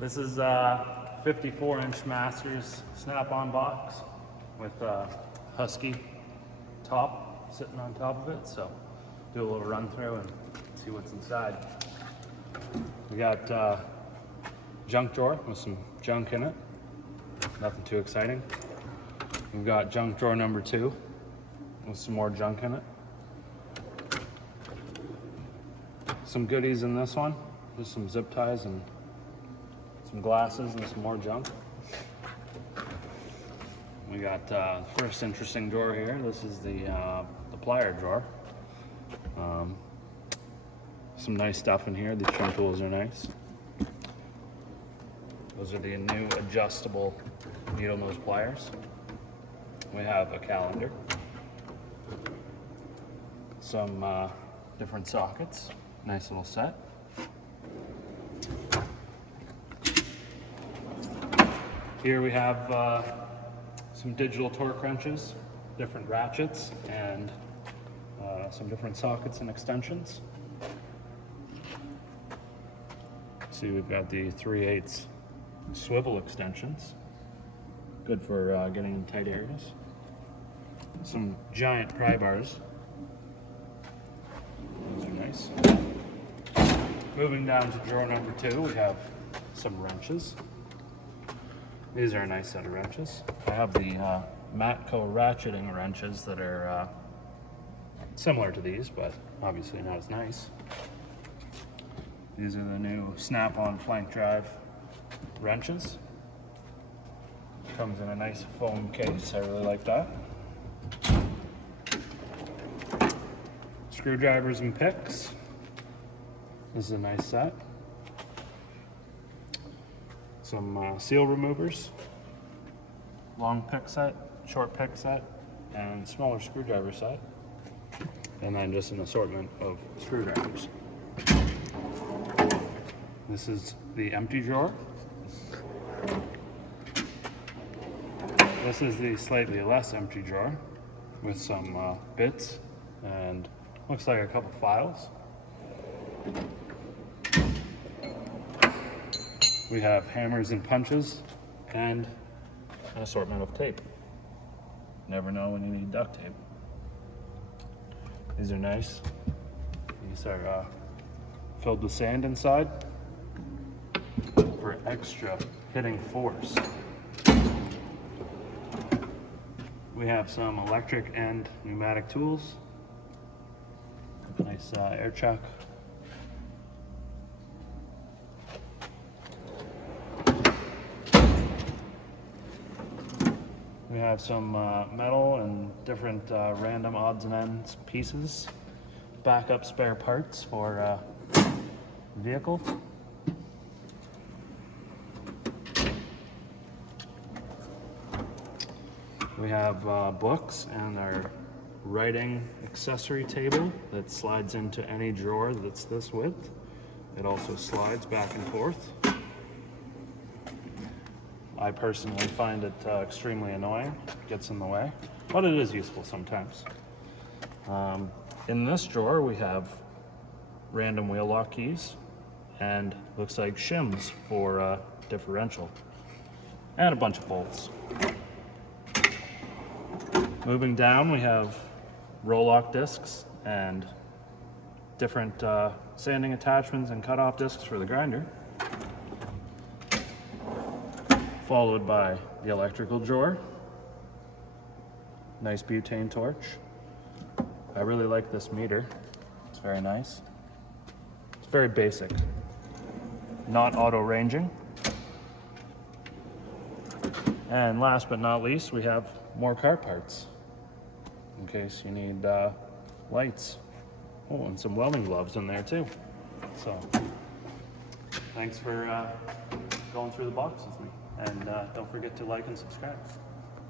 This is 54-inch Masters snap-on box with a Husky top sitting on top of it. So do a little run through and see what's inside. We got junk drawer with some junk in it. Nothing too exciting. We've got junk drawer number 2 with some more junk in it. Some goodies in this one. Just some zip ties and some glasses and some more junk. We got the first interesting drawer here. This is the plier drawer. Some nice stuff in here. The trim tools are nice. Those are the new adjustable needle nose pliers. We have a calendar. Some different sockets. Nice little set. Here we have some digital torque wrenches, different ratchets, and some different sockets and extensions. See, we've got the 3/8 swivel extensions, good for getting in tight areas. Some giant pry bars. Those are nice. Moving down to drawer number 2, we have some wrenches. These are a nice set of wrenches. I have the Matco ratcheting wrenches that are similar to these, but obviously not as nice. These are the new snap-on flank drive wrenches. Comes in a nice foam case. I really like that. Screwdrivers and picks. This is a nice set. Some seal removers, long pick set, short pick set, and smaller screwdriver set. And then just an assortment of screwdrivers. This is the empty drawer. This is the slightly less empty drawer with some bits and looks like a couple files. We have hammers and punches and an assortment of tape. Never know when you need duct tape. These are nice. These are filled with sand inside for extra hitting force. We have some electric and pneumatic tools. Nice air chuck. We have some metal and different random odds and ends pieces. Backup spare parts for vehicle. We have books and our writing accessory table that slides into any drawer that's this width. It also slides back and forth. I personally find it extremely annoying. It gets in the way, but it is useful sometimes. In this drawer we have random wheel lock keys and looks like shims for differential and a bunch of bolts. Moving down we have roll-off discs and different sanding attachments and cut-off discs for the grinder. Followed by the electrical drawer. Nice butane torch. I really like this meter. It's very nice. It's very basic. Not auto ranging. And last but not least, we have more car parts in case you need lights. Oh, and some welding gloves in there too. So, thanks for going through the box with me. And don't forget to like and subscribe.